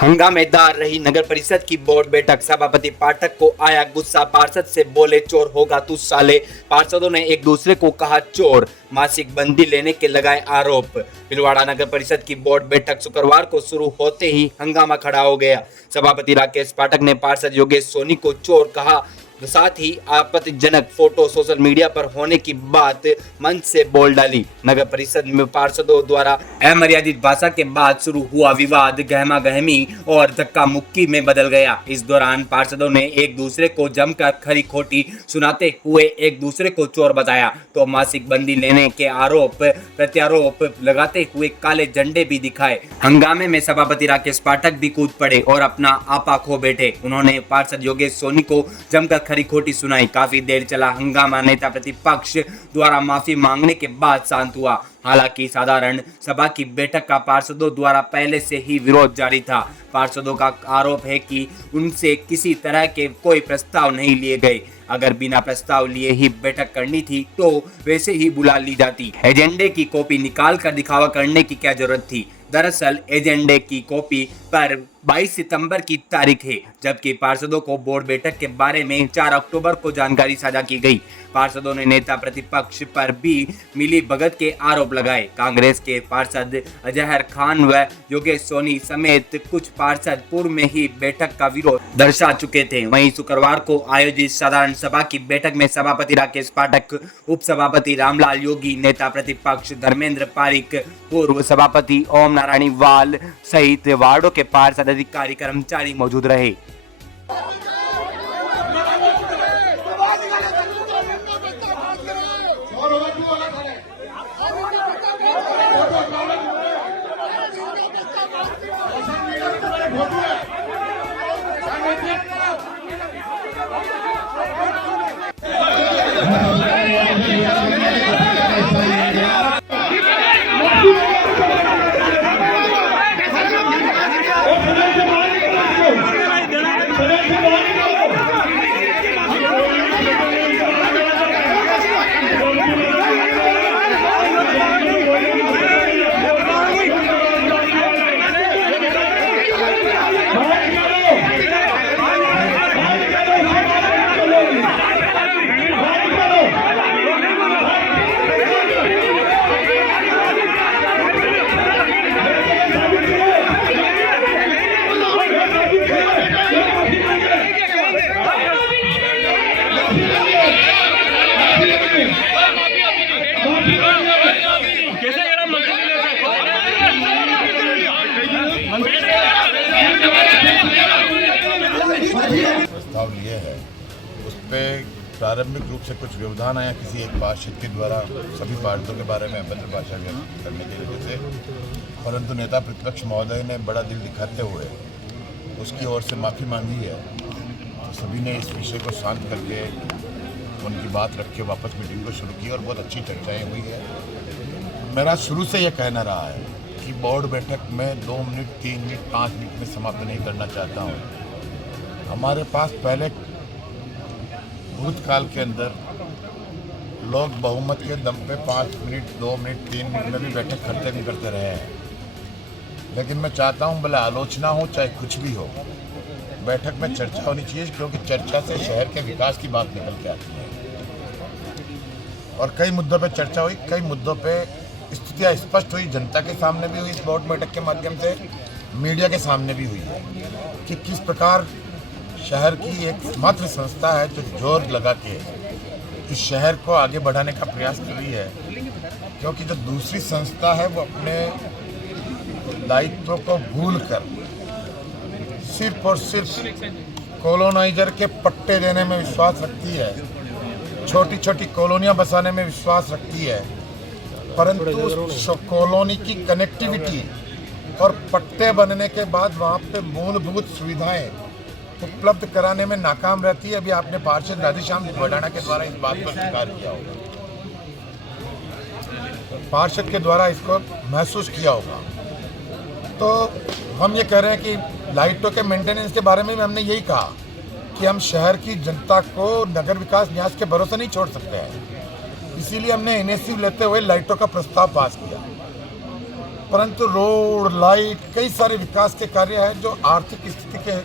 हंगामेदार रही नगर परिषद की बोर्ड बैठक। सभापति पाठक को आया गुस्सा, पार्षद से बोले चोर होगा तू साले। पार्षदों ने एक दूसरे को कहा चोर, मासिक बंदी लेने के लगाए आरोप। भीलवाड़ा नगर परिषद की बोर्ड बैठक शुक्रवार को शुरू होते ही हंगामा खड़ा हो गया। सभापति राकेश पाठक ने पार्षद योगेश सोनी को चोर कहा, साथ ही आपत्तिजनक फोटो सोशल मीडिया पर होने की बात मंच से बोल डाली। नगर परिषद में पार्षदों द्वारा अमर्यादित भाषा के बाद शुरू हुआ विवाद गहमा गहमी और धक्का मुक्की में बदल गया। इस दौरान पार्षदों ने एक दूसरे को जमकर खरी खोटी सुनाते हुए एक दूसरे को चोर बताया तो मासिक बंदी लेने के आरोप प्रत्यारोप लगाते हुए काले झंडे भी दिखाए। हंगामे में सभापति राकेश पाठक भी कूद पड़े और अपना आपा खो बैठे। उन्होंने पार्षद योगेश सोनी को जमकर खरी खोटी सुनाई। काफी देर चला हंगामा। नेता प्रतिपक्ष द्वारा माफी मांगने के बाद शांत हुआ। हालांकि साधारण सभा की बैठक का पार्षदों द्वारा पहले से ही विरोध जारी था। पार्षदों का आरोप है कि उनसे किसी तरह के कोई प्रस्ताव नहीं लिए गए। अगर बिना प्रस्ताव लिए ही बैठक करनी थी तो वैसे ही बुला ली जाती। एजेंडे की कॉपी निकाल कर दिखावा करने की क्या जरूरत थी। दरअसल एजेंडे की कॉपी पर 22 सितंबर की तारीख है, जबकि पार्षदों को बोर्ड बैठक के बारे में 4 अक्टूबर को जानकारी साझा की गई। पार्षदों ने नेता प्रतिपक्ष पर भी मिली भगत के आरोप लगाए। कांग्रेस के पार्षद अजहर खान व योगेश सोनी समेत कुछ पार्षद पूर्व में ही बैठक का विरोध दर्शा चुके थे। वहीं शुक्रवार को आयोजित साधारण सभा की बैठक में सभापति राकेश पाठक, उप सभापति रामलाल योगी, नेता प्रतिपक्ष धर्मेंद्र पारिक, पूर्व सभापति ओम नारायण वाल सहित वार्डों के पार्षद अधिकारी कर्मचारी मौजूद रहे। प्रस्ताव लिए है उस पर प्रारंभिक रूप से कुछ व्यवधान आया किसी एक पार्षद के द्वारा सभी पार्षदों के बारे में अभद्र भाषा व्यक्त करने की वजह से, परंतु नेता प्रतिपक्ष महोदय ने बड़ा दिल दिखाते हुए उसकी ओर से माफ़ी मांगी है। तो सभी ने इस विषय को शांत करके उनकी बात रख के वापस मीटिंग को शुरू की और बहुत अच्छी चर्चाएँ हुई है। मेरा शुरू से यह कहना रहा है कि बोर्ड बैठक में 2 मिनट 3 मिनट 5 मिनट में समाप्त नहीं करना चाहता हूँ। हमारे पास पहले भूतकाल के अंदर लोग बहुमत के दम पे 5 मिनट 2 मिनट 3 मिनट में भी बैठक करते नहीं करते रहे हैं, लेकिन मैं चाहता हूँ भले आलोचना हो चाहे कुछ भी हो, बैठक में चर्चा होनी चाहिए, क्योंकि चर्चा से शहर के विकास की बात निकल के आती है। और कई मुद्दों पे चर्चा हुई, कई मुद्दों पे स्थितियाँ स्पष्ट हुई, जनता के सामने भी हुई, इस बोर्ड बैठक के माध्यम से मीडिया के सामने भी हुई है कि किस प्रकार शहर की एक मात्र संस्था है जो जोर लगा के इस शहर को आगे बढ़ाने का प्रयास कर रही है, क्योंकि जो दूसरी संस्था है वो अपने दायित्व को भूलकर सिर्फ और सिर्फ कॉलोनाइजर के पट्टे देने में विश्वास रखती है, छोटी छोटी कॉलोनियां बसाने में विश्वास रखती है, परंतु उस कॉलोनी की कनेक्टिविटी और पट्टे बनने के बाद वहाँ पे मूलभूत सुविधाएं उपलब्ध कराने में नाकाम रहती है। अभी आपने पार्षद राधेश्याम वडाना के द्वारा इस बात पर स्वीकार किया होगा, पार्षद के द्वारा इसको महसूस किया होगा। तो हम ये कह रहे हैं कि लाइटों के मेंटेनेंस के बारे में भी हमने यही कहा कि हम शहर की जनता को नगर विकास न्यास के भरोसे नहीं छोड़ सकते हैं, इसीलिए हमने इनिशिएटिव लेते हुए लाइटों का प्रस्ताव पास किया। परंतु रोड, लाइट, कई सारे विकास के कार्य हैं जो आर्थिक स्थिति के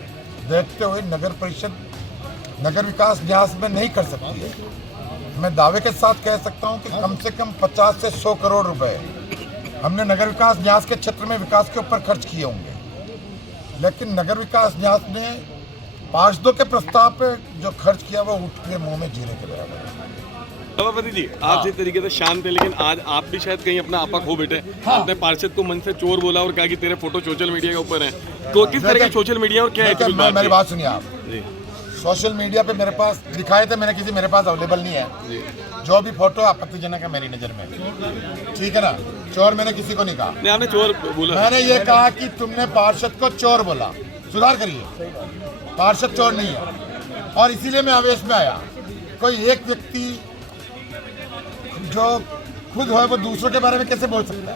देखते हुए नगर परिषद नगर विकास न्यास में नहीं कर सकती है। मैं दावे के साथ कह सकता हूं कि कम से कम 50 से 100 करोड़ रुपए हमने नगर विकास न्यास के क्षेत्र में विकास के ऊपर खर्च किए होंगे, लेकिन नगर विकास न्यास ने पार्षदों के प्रस्ताव पे जो खर्च किया वो उठ के मुंह में जीरे के बराबर है। सभापति जी, आप जिस तरीके से शांत थे, लेकिन आज आप भी शायद कहीं अपना आपा खो बैठे। आपने पार्षद को मन से चोर बोला और कहा कि तेरे फोटो सोशल मीडिया के ऊपर हैं। तो किस तरह के सोशल मीडिया और क्या है? मेरी बात सुनिए आप। जी। सोशल मीडिया पे मेरे पास दिखाए थे, मैंने किसी मेरे पास अवेलेबल नहीं है। जो भी फोटो आपत्तिजनक है मेरी नज़र में, ठीक है ना। चोर मैंने किसी को नहीं कहा। नहीं, आपने चोर बोला। मैंने ये कहा कि तुमने पार्षद को चोर बोला, सुधार करिए। पार्षद चोर नहीं है, और इसीलिए मैं आवेश में आया। कोई एक व्यक्ति जो खुद हो वो दूसरों के बारे में कैसे बोल सकता है?